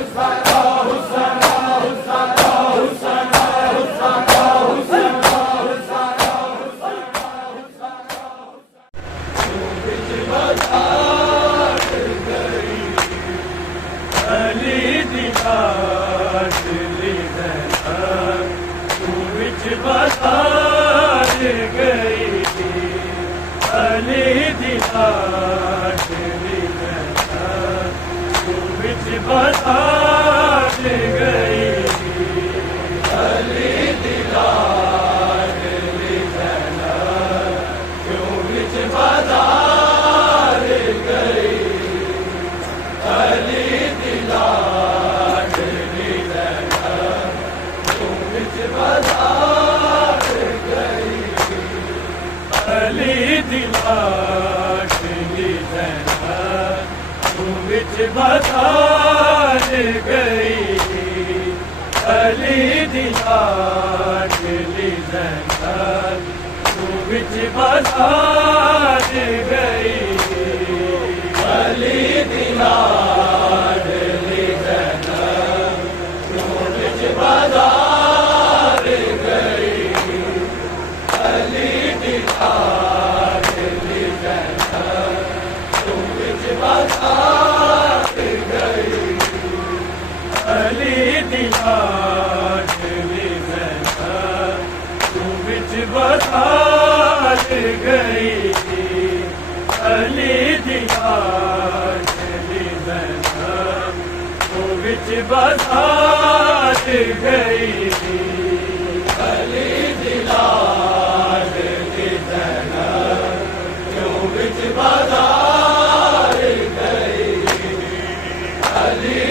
بازار گئی علی دی لاڈلی زینب تو وچ بازار گئی علی دی لاڈلی زینب تو وچ بازار گئی علی دی لاڈلی زینب تو وچ بازار علی دی لاڈلی زینب تو وچ بازار گئی علی دی لاڈلی زینب تو وچ بازار گئی علی دی لاڈلی زینب تو وچ بازار گئی علی دی علی دی لاڈلی زینب تو وچ بازار گئی علی دی لاڈلی زینب تو وچ بازار گئی علی دی لاڈلی زینب تو وچ بازار گئی علی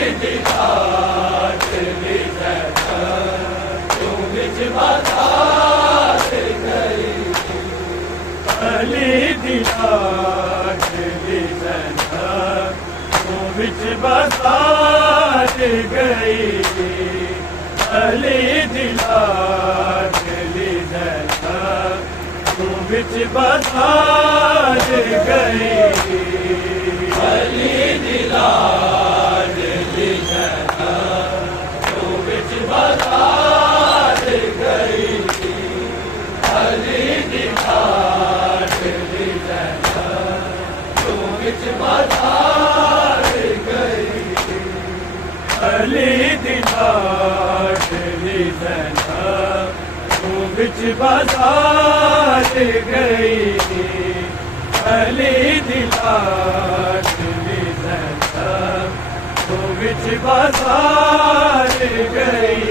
دی لاڈلی زینب تو وچ بازار گئی علی دی لاڈلی زینب تو وچ بازار گئی علی دی لاڈلی زینب تو وچ بازار گئی علی دی لاڈلی زینب تو وچ بازار گئی علی دی لاڈلی زینب تو وچ بازار گئی علی دی لاڈلی زینب تو وچ بازار گئی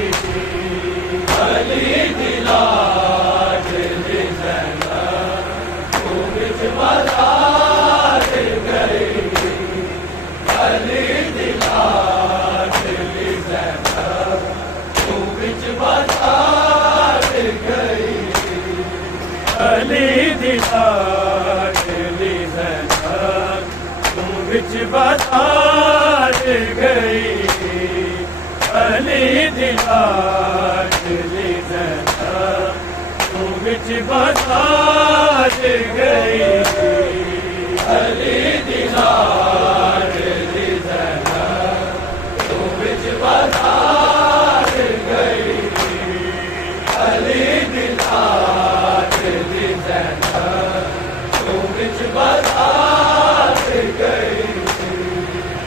علی دی لاڈلی زینب تو وچ بازار گئی علی دی لاڈلی زینب تو وچ بازار گئی علی دی لاڈلی زینب تو وچ بازار گئی علی دی لاڈلی زینب تو وچ بازار گئی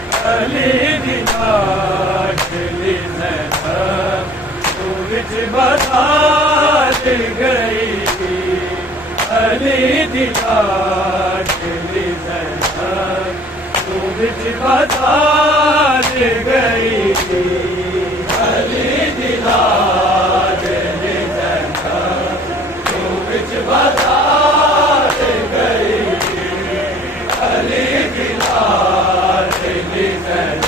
علی دی لاڈلی زینب تو وچ بازار گئی علی دی لاڈلی زینب تو وچ بازار گئی علی دی لاڈلی زینب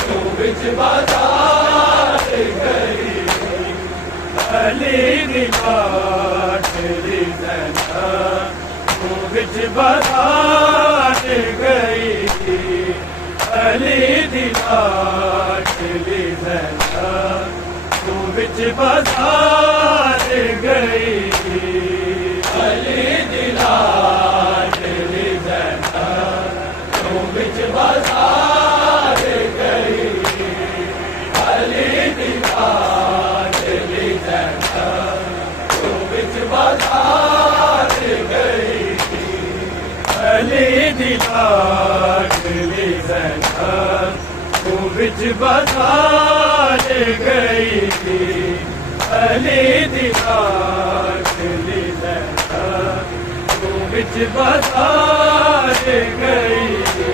تو وچ بازار گئی علی دی لاڈلی زینب تو وچ بازار گئی علی دی لاڈلی زینب تو وچ بازار گئی علی دی لاڈلی زینب تو وچ بازار گئی دی لاڈلی زینب تو وچ بازار گئی تھی علی دی لاڈلی زینب تو وچ بازار گئی تھی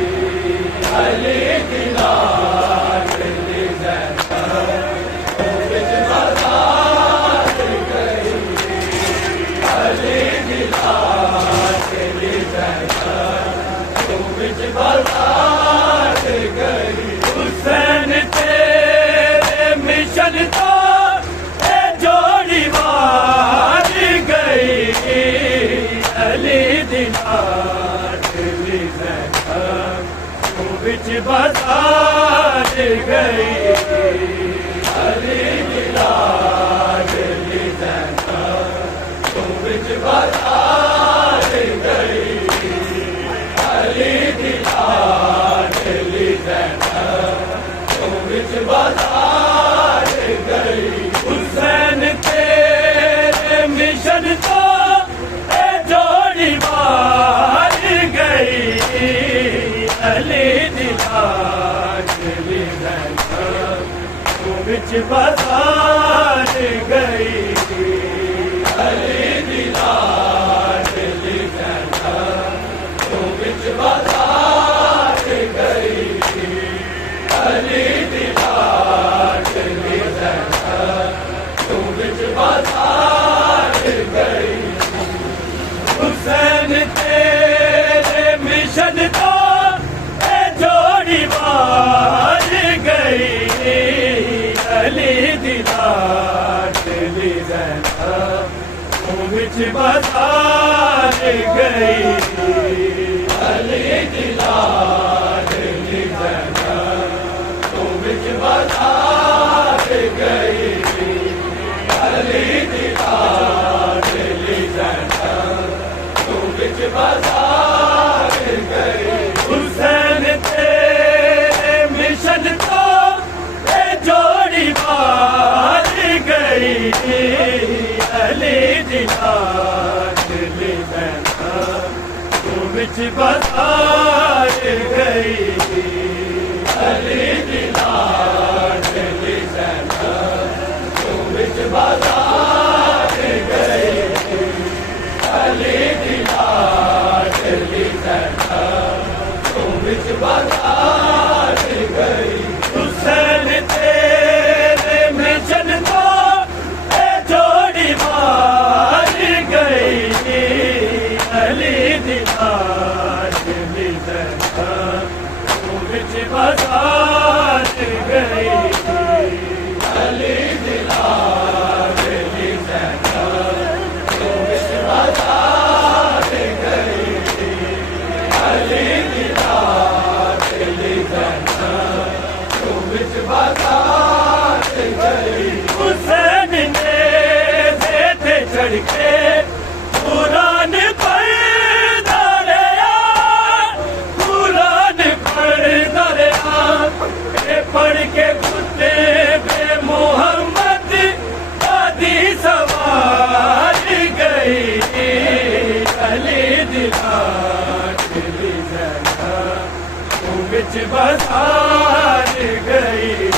علی دی لاڈلی زینب تو وچ بازار گئی تھی علی دی لاڈلی زینب تو وچ بازار گئی حسین تیرے مشن تو اے جوڑی مار گئی علی دی لاڈلی زینب تو وچ بازار گئی علی دی لاڈلی زینب تو وچ بازار گئی علی دی لاڈلی زینب تو وچ بازار گئی حسین تیرے مشن تو اے جوڑی مار گئی علی دی لاڈلی زینب تو وچ بازار گئی علی دی لاڈلی زینب تو وچ بازار گئی علی دی لاڈلی زینب تو وچ بازار گئی حسین تیرے مشن تو اے جوڑی مار گئی علی دی لاڈلی زینب تو وچ بازار گئی علی دی لاڈلی زینب تو وچ بازار گئی علی دی لاڈلی زینب تو وچ بازار گئی حسین تیرے مشن تو اے جوڑی مار گئی علی دی لاڈلی زینب تو وچ بازار گئی علی دی لاڈلی زینب تو وچ بازار گئی علی دی لاڈلی زینب تو وچ بازار گئی حسین تیرے مشن تو اے جوڑی مار گئی علی دی لاڈلی زینب تو وچ بازار گئی علی دی لاڈلی زینب تو وچ بازار گئی علی دی لاڈلی زینب تو وچ بازار گئی حسین نے تے چڑھ کے قرآن پڑھتا رہا قرآن پڑھتا رہا پڑھ کے کتے بے محمد دادی سوار گئی علی دی لاڈلی زینب تو وچ بازار گئی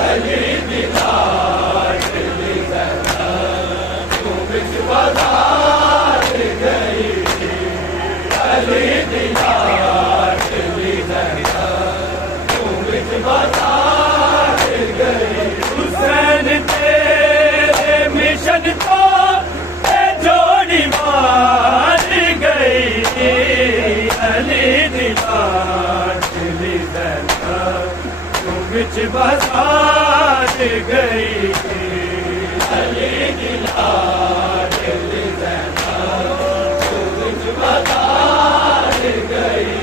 علی دی لاڈلی زینب تو وچ بازار گئی علی دی لاڈلی زینب تو وچ بازار گئی حسین تیرے مشن تو اے جوڑی مار گئی علی دی لاڈلی زینب تو وچ بازار گئی علی دی لاڈلی زینب تو وچ بازار گئی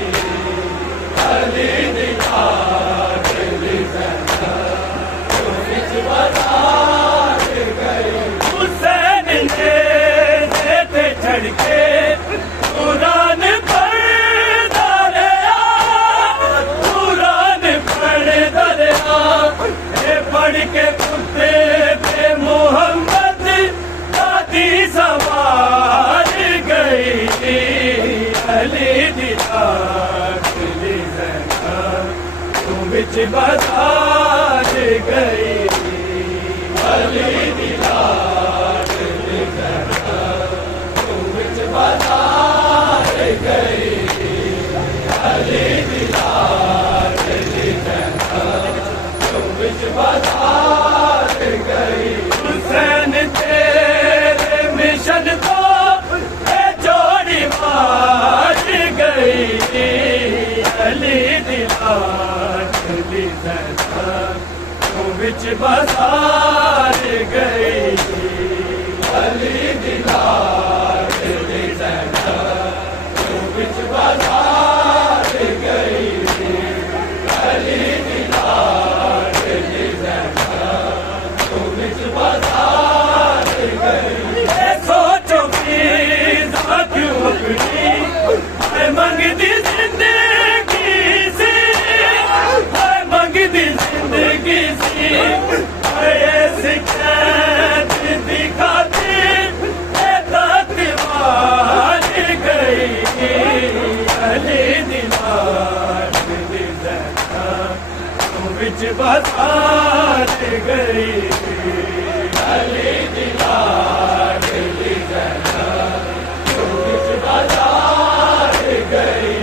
علی دی لاڈلی زینب تو وچ بازار گئی حسین نے تے چڑھ کے قرآن پڑھتا رہا قرآن پڑھتا رہا پڑھ کے کتے پہ محمد دادی سوار گئی علی دی وچ بازار گئی علی دی لاڈلی زینب وچ بازار گئی علی دی لاڈلی زینب وچ بازار گئی حسین تیرے مشن تو اے جوڑی مار گئی علی دی لاڈلی زینب وچ بازار گئی علی دی لاڈلی زینب وچ بازار گئی علی دی لاڈلی زینب وچ بازار گئی سوچو فیضا کیوں اپنی میں منگدی زندگی سے میں منگدی زندگی سے ایسی قید دی خاطر اے تاتوار گئی علی دی لاڈلی زینب وچ بازار گئی علی دی لاڈلی زینب وچ بازار گئی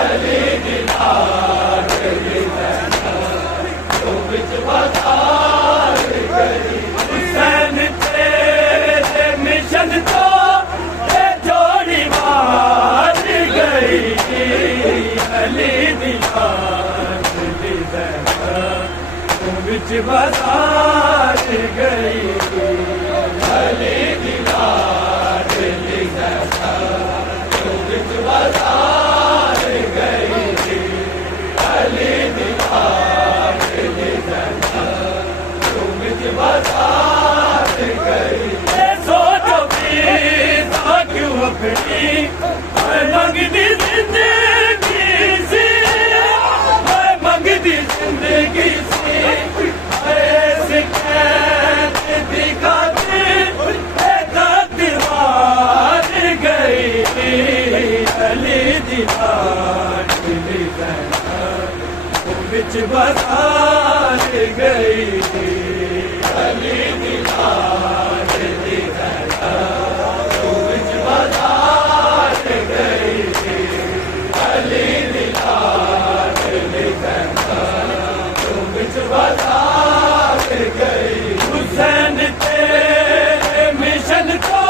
علی دی لاڈلی زینب وچ بازار گئی حسین تیرے مشن تو اے جوڑی مار گئی علی دی لاڈلی زینب وچ بازار گئی علی دی لاڈلی زینب وچ بازار گئی علی دی لاڈلی زینب وچ بازار گئی سوچو فیضا کیوں اپنی میں منگدی زندگی سے میں منگدی زندگی سے ایسی قید دی خاطر اے تاتوار گئی علی دی لاڈلی زینب وچ بازار گئی علی دی لاڈلی زینب وچ بازار گئی علی دی لاڈلی زینب وچ بازار گئی حسین تیرے مشن تو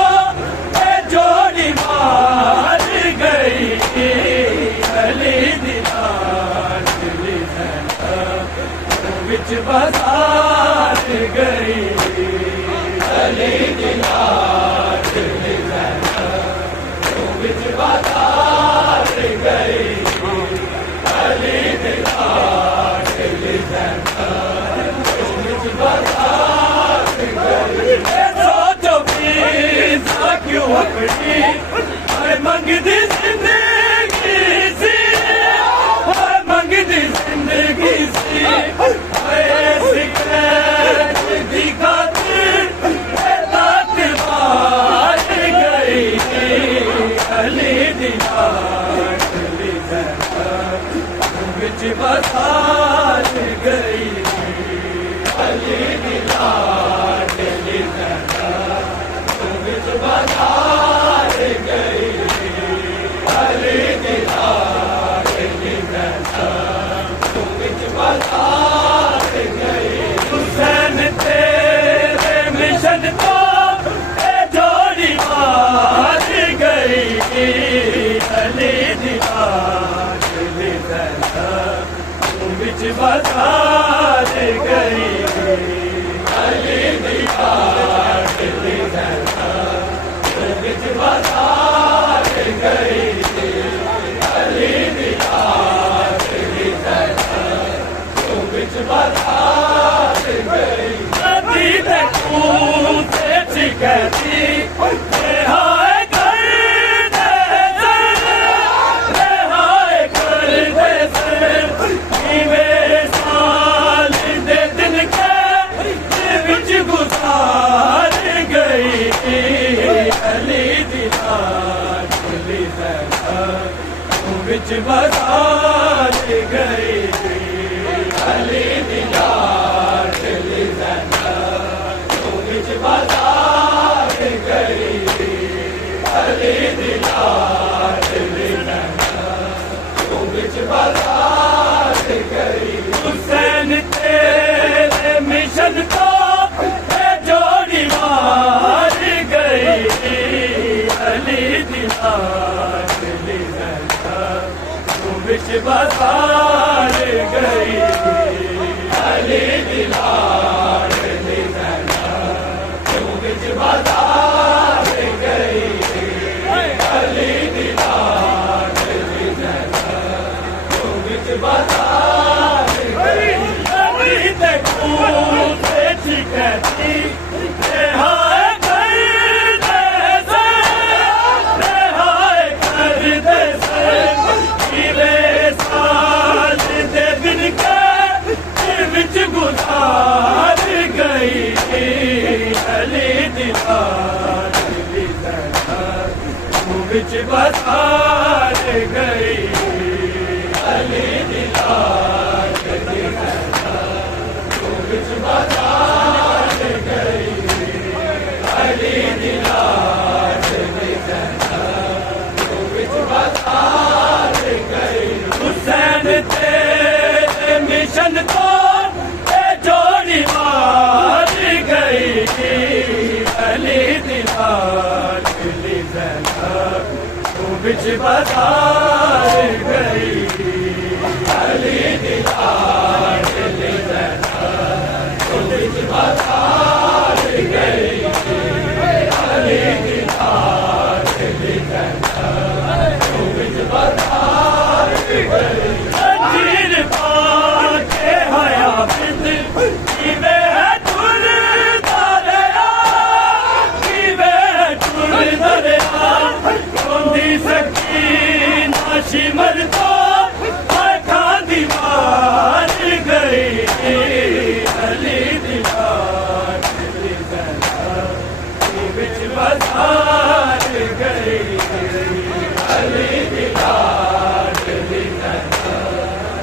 اے جوڑی مار گئی علی دی لاڈلی زینب وچ بازار گئی علی دی لاڈلی زینب وچ بازار گئی علی دی لاڈلی زینب وچ بازار گئی سوچو فیضا کیوں اپنی میں منگدی زندگی سے میں منگدی زندگی سے ایسی قید دی خاطر اے تاتوار گئی علی دی لاڈلی زینب وچ بازار گئی علی دی لاڈلی زینب وچ بازار گئی علی دی لاڈلی زینب وچ بازار گئی حسین تیرے مشن تو اے جوڑی مار گئی علی دی لاڈلی زینب وچ بازار گئی علی دی لاڈلی زینب وچ بازار گئی علی دی لاڈلی زینب وچ بازار گئی ندی تے خون تے چکھتی رہائے کر دے سر رہائے کر دے سر میرے سال دے دن کے وچ گزار گئی علی دی لاڈلی زینب وچ بازار گئی گئی علی دی لاڈلی زینب کیوں وچ بازار گئی علی دی لاڈلی زینب کیوں وچ بازار گئی علی تے خون تے ٹھکتی گزار گئی علی دی لاڈلی زینب کیوں وچ بازار گئی علی دی لاڈلی زینب کیوں وچ بازار گئی علی دی لاڈلی زینب کیوں وچ بازار گئی حسین تیرے مشن کو مار گئی علی دی لاڈلی زینب کیوں وچ بازار گئی علی دی لاڈلی زینب کیوں وچ بازار گئی علی دی لاڈلی زینب کیوں وچ بازار گئی زنجیر پا کے حیا بند شمر تو آنکھاں دی مار گئی علی دی لاڈلی زینب کیوں وچ بازار گئی علی دی لاڈلی زینب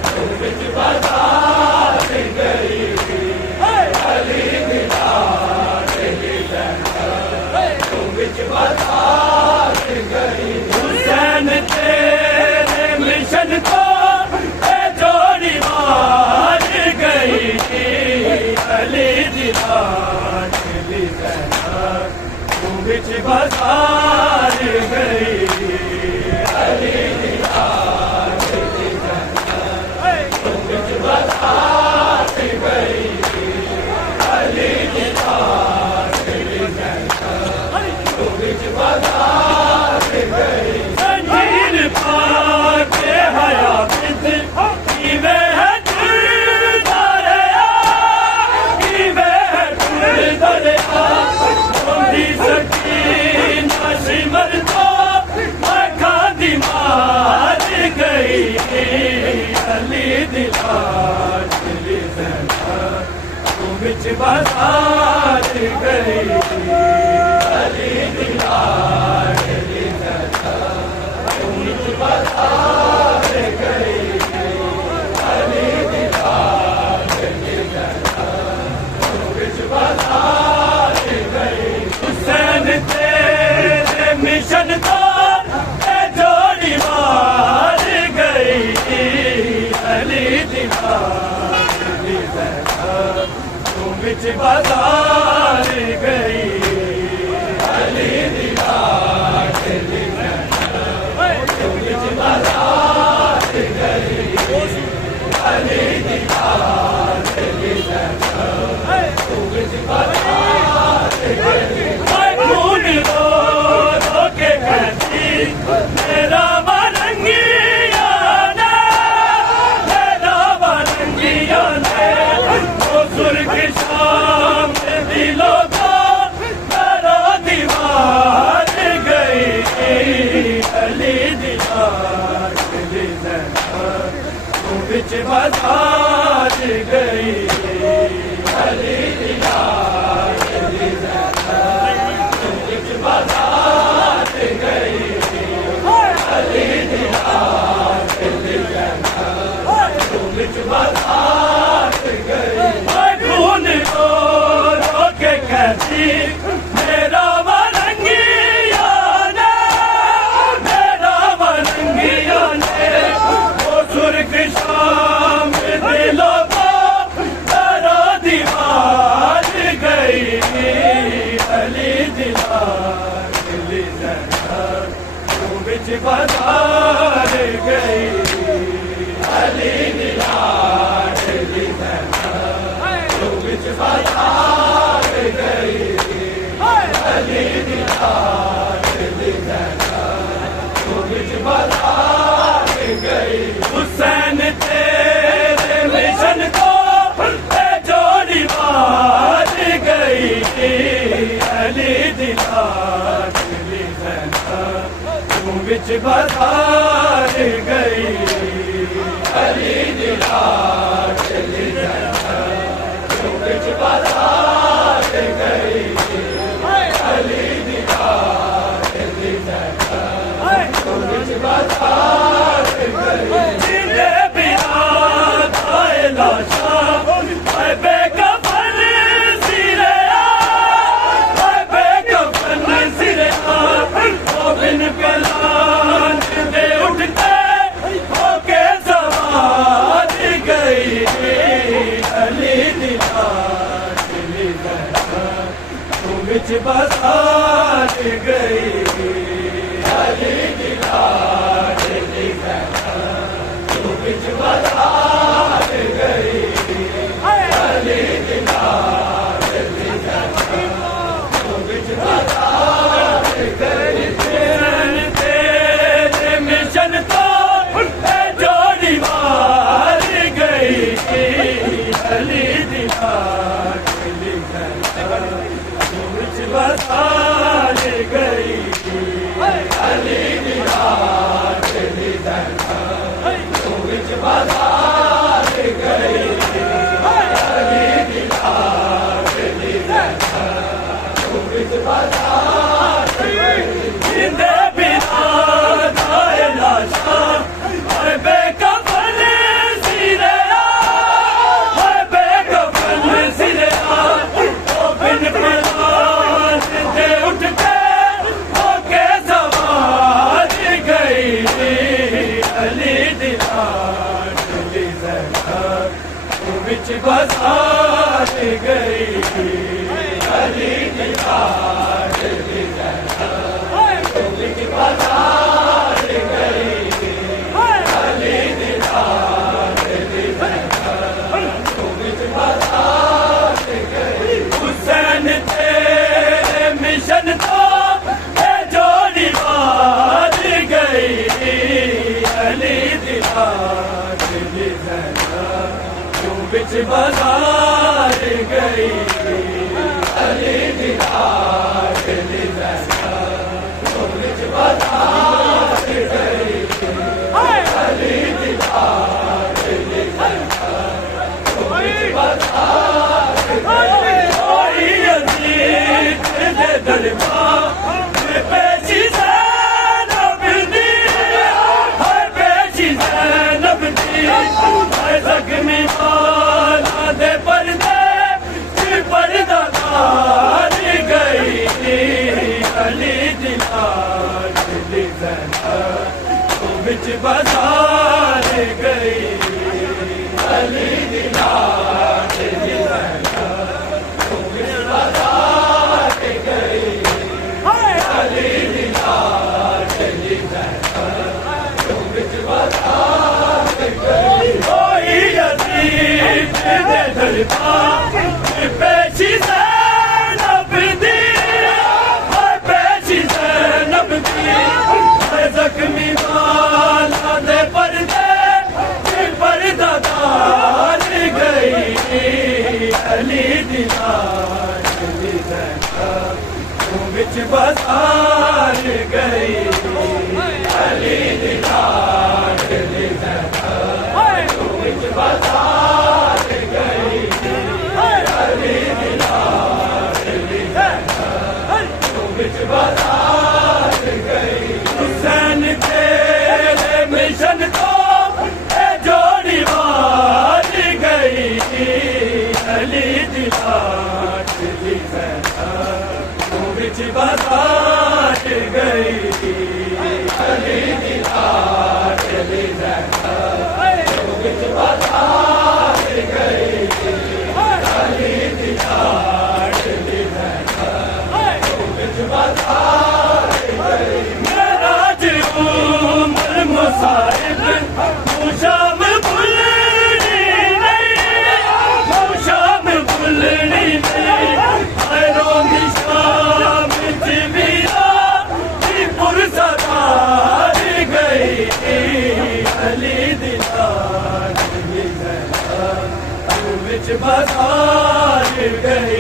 کیوں وچ بازار گئی علی دی لاڈلی زینب کیوں وچ بازار گئی حسین تیرے مشن کو جوڑی مار گئی علی دی لاڈلی زینب کیوں وچ بازار گئی علی دی لاڈلی زینب کیوں وچ بازار گئی علی دی لاڈلی زینب کیوں وچ بازار گئی پا کے حیا بند کیویں ہے ٹر دریا کیویں ہے ٹر دریا روندی سکینہ شمر تو آنکھاں دی مار گئی علی دی لاڈلی زینب کیوں وچ بازار گئی علی دی لاڈلی زینب بازار گئی علی دی لاڈلی زینب کیوں وچ بازار گئی حسین تیرے مشن تو جوڑی مار گئی علی دی لاڈلی زینب کیوں وچ بازار گئی علی دی لاڈلی زینب بازار گئی علی دی لاڈلی زینب کیوں وچ بازار گئی خون رو رو کے کہتی میرا بارنگیا نے میرا بارنگیا نے وہ سرخ شام دلوں کو میرا دیوار گئی علی دی لاڈلی زینب کیوں وچ بازار گئی علی دی لاڈلی زینب کیوں وچ بازار گئی علی دی لاڈلی زینب کیوں وچ بازار گئی خون رو رو کے کہتی میرا بارنگیا نے میرا بارنگیا نے وہ سرخ شام دلوں کو حسین تیرے مشن کو جوڑی مار گئی علی دلال علی زینب تو وچ بازار گئی علی دلال علی زینب تو وچ بازار گئی علی دلال علی زینب تو وچ بازار جینے بنا دائے لاشا اے بے کفن سیرے اے بے کفن سیرے او بن پلان دے اٹھتے ہو کے سوار گئی علی دلال علی زینب تو وچ بازار گئی علی دلال علی زینب وچ بازار گئی علی دلال علی زینب وچ بازار گئی تیرے مشن تو جوڑی مار گئی علی دلال علی زینب وچ بازار گئی علی دلال علی زینب وچ بازار گئی علی دلال علی زینب وچ بازار گئی جیندے بنا دائے لاشا اے بے کفن سیرے اے بے کفن سیرے او بن پلان دے اٹھتے ہو کے سوار گئی علی دلال علی زینب وچ بازار گئی علی دلال علی زینب وچ بازار گئی علی دلال علی زینب وچ بازار گئی حسین تیرے مشن تو جوڑی مار گئی علی دلال علی زینب تو وچ بازار گئی علی دلال علی زینب تو وچ بازار گئی علی دلال علی زینب تو وچ بازار گئی کوئی یزید دے دربار میں پیچی زینب دی ہائے پیچی زینب دی ہائے زخمی مالا دے پردے پردہ دار گئی علی دلال علی زینب تو وچ بازار گئی علی دلال علی زینب تو وچ بازار گئی علی دلال علی زینب تو وچ بازار گئی کوئی یزید دے دربار میں پیچی زینب دی ہائے پیچی زینب دی ہائے زخمی مالا دے پردے پردہ دار گئی علی دلال علی زینب تو وچ بازار گئی علی دلال علی زینب تو وچ بازار گئی علی دلال علی زینب تو وچ بازار گئی حسین تیرے مشن تو جوڑی مار گئی علی دلال علی زینب تو وچ بازار گئی علی دلال علی زینب تو وچ بازار گئی علی دلال علی زینب تو وچ بازار گئی معراج عمر مصائب شام بھلنی نہیں بازار گئی